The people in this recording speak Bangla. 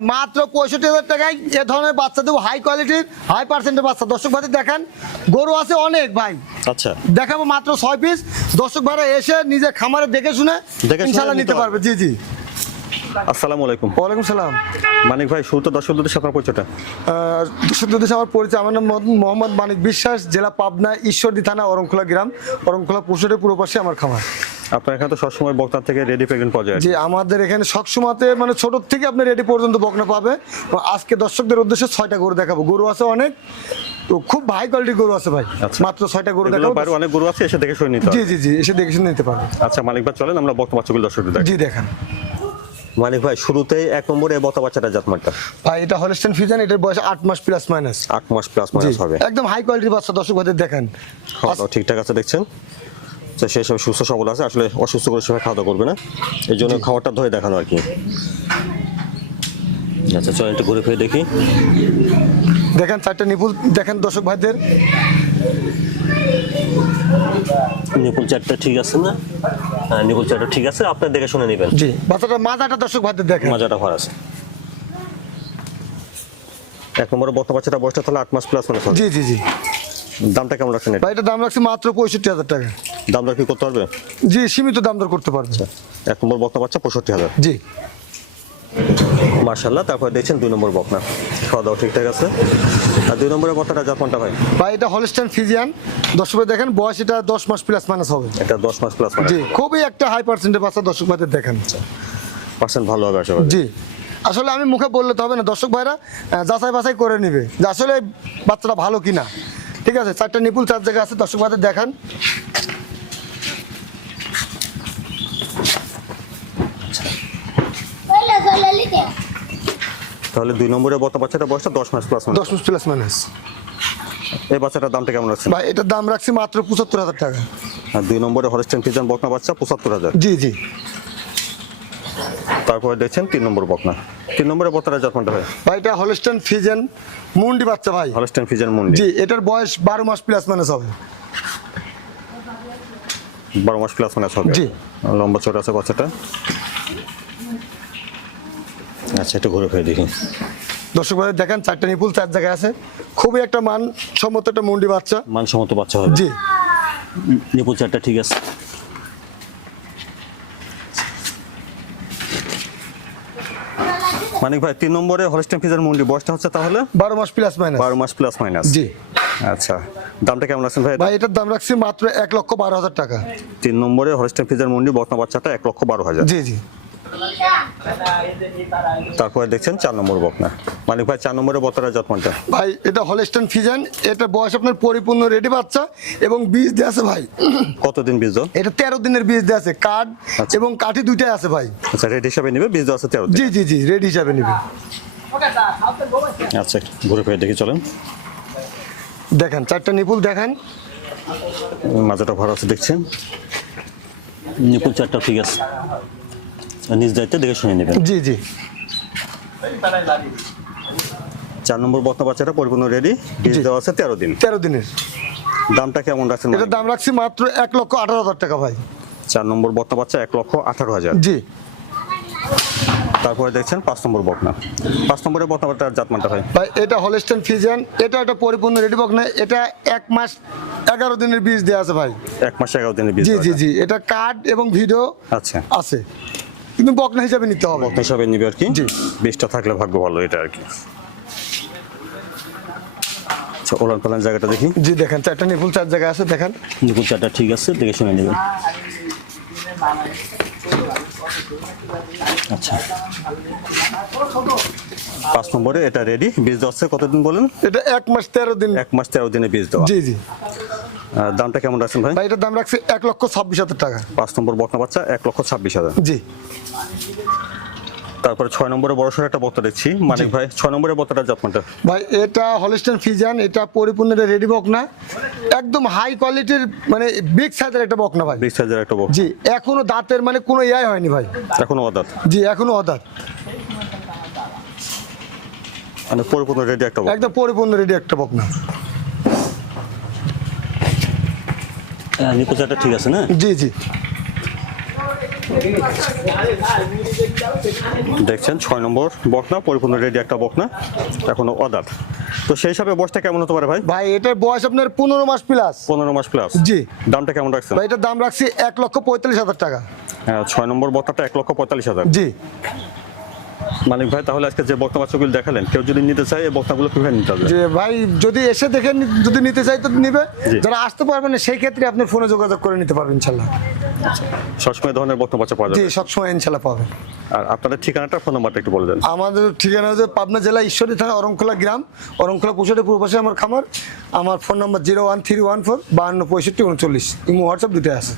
মাত্র পঁয়ষট্টি হাজার টাকায় এ ধরনের বাচ্চা দেবো হাই কোয়ালিটির হাই পার্সেন্টের বাচ্চা। দর্শক ভাই দেখান গরু আছে অনেক ভাই। আচ্ছা। দেখাবো মাত্র ছয় পিস দর্শক ভাইরা এসে নিজে খামারে দেখে শুনে ইনশাল্লাহ নিতে পারবে। জি জি। আসসালামু আলাইকুম। ওয়ালাইকুম সালাম। মানিক ভাই শুরুতে দর্শক দুটি আপনার পরিচয়টা। শুধু দেশে আমার পরিচয় আমার নাম মোহাম্মদ- মানিক বিশ্বাস জেলা পাবনা ঈশ্বরদী থানা অরংখোলা গ্রাম। অরংখোলা পাশে আমার খামার। আপনার এখানে তো সবসময় বক্তা থেকে রেডি প্রেগনেন্ট পাওয়া যায়। যে আমাদের এখানে সবসময়তে মানে ছোট থেকে আপনি রেডি পর্যন্ত বকনা পাবে। আজকে দর্শকদের উদ্দেশ্যে ছয়টা গরু দেখাবো। গরু আছে অনেক। তো খুব হাই কোয়ালিটির গরু আছে ভাই। আচ্ছা। মাত্র ছয়টা গরু দেখাবো। বাইরে অনেক গরু আছে এসে দেখে শুনে নিতে জি হবে। জি জি এসে দেখে শুনে নিতে পারবে। আচ্ছা মালিক ভাই চলেন আমরা বক্তা বাচ্চাগুলো দর্শকদের দেখি জি দেখান। মালিক ভাই শুরুতেই এক নম্বরে বক্তা বাচ্চাটা জাতমানটা। ভাই এটা হলস্টেন ফিজান এটার বয়স আট মাস প্লাস মাইনাস আট মাস প্লাস জি মাইনাস হবে। একদম হাই কোয়ালিটির বাচ্চা দর্শক ভাইদের দেখেন। খাওয়া ঠিকঠাক আছে দেখছেন? তো সেই হিসাবে সুস্থ সবল আছে আসলে অসুস্থ করে সময় খাওয়া করবে না। এই জন্য খাবারটা ধরে দেখানো আর কি। আচ্ছা চলেন একটু ঘুরে ফিরে দেখি। দেখেন চারটা নিপুল দেখেন দর্শক ভাইদের। নিপুল চারটা ঠিক আছে না? হ্যাঁ নিপুল চারটা ঠিক আছে আপনার দেখে শুনে নেবেন। জি বাচ্চাটা মাথাটা দর্শক ভাইদের দেখেন। মজাটা ভার আছে। এক নম্বরে বর্তমান বাচ্চাটা বয়সটা তাহলে আট মাস প্লাস মানে জি জি জি। দামটা কেমন রাখছেন ভাই এটা দাম রাখছি মাত্র পঁয়ষট্টি হাজার টাকা। দাম দর কি করতে পারবে? জি সীমিত দাম দর করতে পারবে। এক নম্বর বর্তমান বাচ্চা পঁয়ষট্টি হাজার। জি। মার্শাল্লাহ তারপরে দেখছেন দুই নম্বর বকনা। খাওয়া দাওয়া ঠিকঠাক আছে? আর দুই নম্বরের বর্তাটা জাতমানটা ভাই? ভাই এটা হলস্টেন ফিজিয়ান। দর্শক ভাই দেখেন বয়স এটা দশ মাস প্লাস মাইনাস হবে। এটা দশ মাস প্লাস জি খুবই একটা হাই পার্সেন্টের বাচ্চা দর্শক ভাইদের দেখেন। পার্সেন্ট ভালো হবে আশা জি আসলে আমি মুখে বললে তো হবে না। দর্শক ভাইরা যাচাই বাছাই করে নিবে যে আসলে বাচ্চাটা ভালো কিনা। ঠিক আছে চারটা নিপুল চার জায়গা আছে দর্শক ভাইদের দেখান। তাহলে দুই নম্বরে বর্তমান বাচ্চাটা বয়সটা দশ মাস প্লাস দশ মাস প্লাস মাইনাস এই বাচ্চাটার দামটা কেমন রাখছেন ভাই এটার দাম রাখছি মাত্র পঁচাত্তর হাজার টাকা। আর দুই নম্বরে হলস্টেন ফিজান বকনা বাচ্চা পঁচাত্তর হাজার। জি জি। তারপরে দেখছেন তিন নম্বর বকনা। তিন নম্বরে নম্বরের বর্তাটা জাতমানটা ভাই ভাই এটা হলস্টেন ফিজেন মুন্ডি বাচ্চা ভাই। হলস্টেন ফিজান মুন্ডি। জি এটার বয়স বারো মাস প্লাস মাইনাস হবে। বারো মাস প্লাস মানে হবে। জি। লম্বা চড়া আছে বাচ্চাটা। আচ্ছা একটু ঘুরে ফিরে দেখি। দর্শক ভাই দেখেন চারটা নিপুল চার জায়গায় আছে। খুবই একটা মান সম্মত একটা মুন্ডি বাচ্চা। মানসম্মত বাচ্চা হবে। জি। নিপুল চারটা ঠিক আছে। মানিক ভাই তিন নম্বরে হলস্টেন ফিজার মুন্ডি বয়সটা হচ্ছে তাহলে? বারো মাস প্লাস মাইনাস বারো মাস প্লাস মাইনাস জি। আচ্ছা দামটা কেমন আছেন ভাই? ভাই এটার দাম রাখছি মাত্র এক লক্ষ বারো হাজার টাকা। তিন নম্বরে হলস্টেন ফিজার মুন্ডি বর্তমান বাচ্চাটা এক লক্ষ বারো হাজার। জি জি। তারপরে দেখছেন চার নম্বর বকনা। মানিক ভাই চার নম্বরে বতরা যত্নটা। ভাই এটা হলস্টেন ফিজান এটা বয়স আপনার পরিপূর্ণ রেডি বাচ্চা এবং বীজ দেওয়া আছে ভাই। কতদিন বীজ? এটা তেরো দিনের বীজ দেওয়া আছে কাঠ আচ্ছা। এবং কাঠি দুইটাই আছে ভাই। আচ্ছা রেড হিসাবে নিবে বীজ দেওয়া আছে তেরো জি জি জি রেডি হিসাবে নিবে। আচ্ছা ঘুরে ফিরে দেখি চলেন। দেখেন চারটা নিপুল দেখেন। মাজাটা ভরা আছে দেখছেন? নিপুল চারটা ঠিক আছে। নিজ দায়িত্বে দেখে শুনে নেবেন। জি জি। চার নম্বর বর্তমান বাচ্চাটা পরিপূর্ণ রেডি দেওয়া আছে তেরো দিন। তেরো দিনের। দামটা কেমন রাখছেন এটার দাম রাখছি মাত্র এক লক্ষ আঠারো হাজার টাকা ভাই। চার নম্বর বর্তমান বাচ্চা এক লক্ষ আঠারো হাজার। জি। তারপরে দেখছেন পাঁচ নম্বর বকনা পাঁচ নম্বরের বর্তমান জাতমানটা হয় ভাই এটা হলস্টেন ফিজান এটা একটা পরিপূর্ণ রেডি বক না এটা এক মাস এগারো দিনের বীজ দেওয়া আছে ভাই। এক মাসে এগারো দিনের বীজ জি জি জি। এটা কার্ড এবং ভিডিও আচ্ছা। আছে। কিন্তু বকনা হিসাবে নিতে হবে। বকনা হিসাবে নিবে আর কি? জি। বীজটা থাকলে ভাগ্য ভালো এটা আর কি। আচ্ছা ওলান পালান জায়গাটা দেখি। জি দেখেন চারটা নিপুল চার জায়গায় আছে দেখেন। নিকুল চারটা ঠিক আছে দেখে শুনে নেবেন। আচ্ছা। পাঁচ নম্বরে এটা রেডি বীজ দেওয়া কতদিন বলেন? এটা এক মাস তেরো দিন। এক মাস তেরো দিনে বীজ দেওয়া। জি জি। দামটা কেমন রাখছেন ভাই? ভাই এটার দাম রাখছে এক লক্ষ ছাব্বিশ হাজার টাকা। পাঁচ নম্বর বকনা বাচ্চা এক লক্ষ ছাব্বিশ হাজার। জি। তারপরে ছয় নম্বরে বড় সড়ো একটা বক্তা দেখছি। মানিক ভাই ছয় নম্বরের বক্তাটা যত্নটা? ভাই এটা হলিস্টান ফিজান এটা পরিপূর্ণ রেডি বক না একদম হাই কোয়ালিটির মানে বিগ সাইজের একটা বক না ভাই। বিগ হাজার একটা বক্তা জি এখনও দাঁতের মানে কোনো ইয়াই হয়নি ভাই। এখনও অদাত? জি এখনও অদাঁত। মানে পরিপূর্ণ রেডি একটা একদম পরিপূর্ণ রেডি একটা বক না নিকুল চারটা ঠিক আছে না? জি জি। দেখছেন ছয় নম্বর বকনা পরিপূর্ণ রেডি একটা বকনা এখনও অদাত তো সেই হিসাবে বয়সটা কেমন হতে পারে ভাই? ভাই এটার বয়স আপনার পনেরো মাস প্লাস পনেরো মাস প্লাস জি। দামটা কেমন রাখছেন? ভাই এটার দাম রাখছি এক লক্ষ পঁয়তাল্লিশ হাজার টাকা। হ্যাঁ, ছয় নম্বর বকনাটা এক লক্ষ পঁয়তাল্লিশ হাজার। জি। মালিক ভাই তাহলে আজকে যে বকনা বাচ্চাগুলো দেখালেন কেউ যদি নিতে চায় এই বকনাগুলো কীভাবে নিতে হবে? যে ভাই যদি এসে দেখে যদি নিতে চাই তো নিবে। জি। যারা আসতে পারবেন না সেই ক্ষেত্রে আপনি ফোনে যোগাযোগ করে নিতে পারবেন ইনশাল্লাহ। সবসময় ধরনের বকনা বাচ্চা পাওয়া জি যাবে সবসময় ইনশাল্লাহ পাবেন আর আপনাদের ঠিকানাটা ফোন নাম্বারটা একটু বলে দেন। আমাদের ঠিকানা হচ্ছে পাবনা জেলা ঈশ্বরী থানা অরংখোলা গ্রাম। অরংখোলা পুষাটে পূর্ব পাশে আমার খামার। আমার phone number zero one three one four বাহান্ন পঁয়ষট্টি উনচল্লিশ। ইমো হোয়াটসঅ্যাপ দুটোই আছে।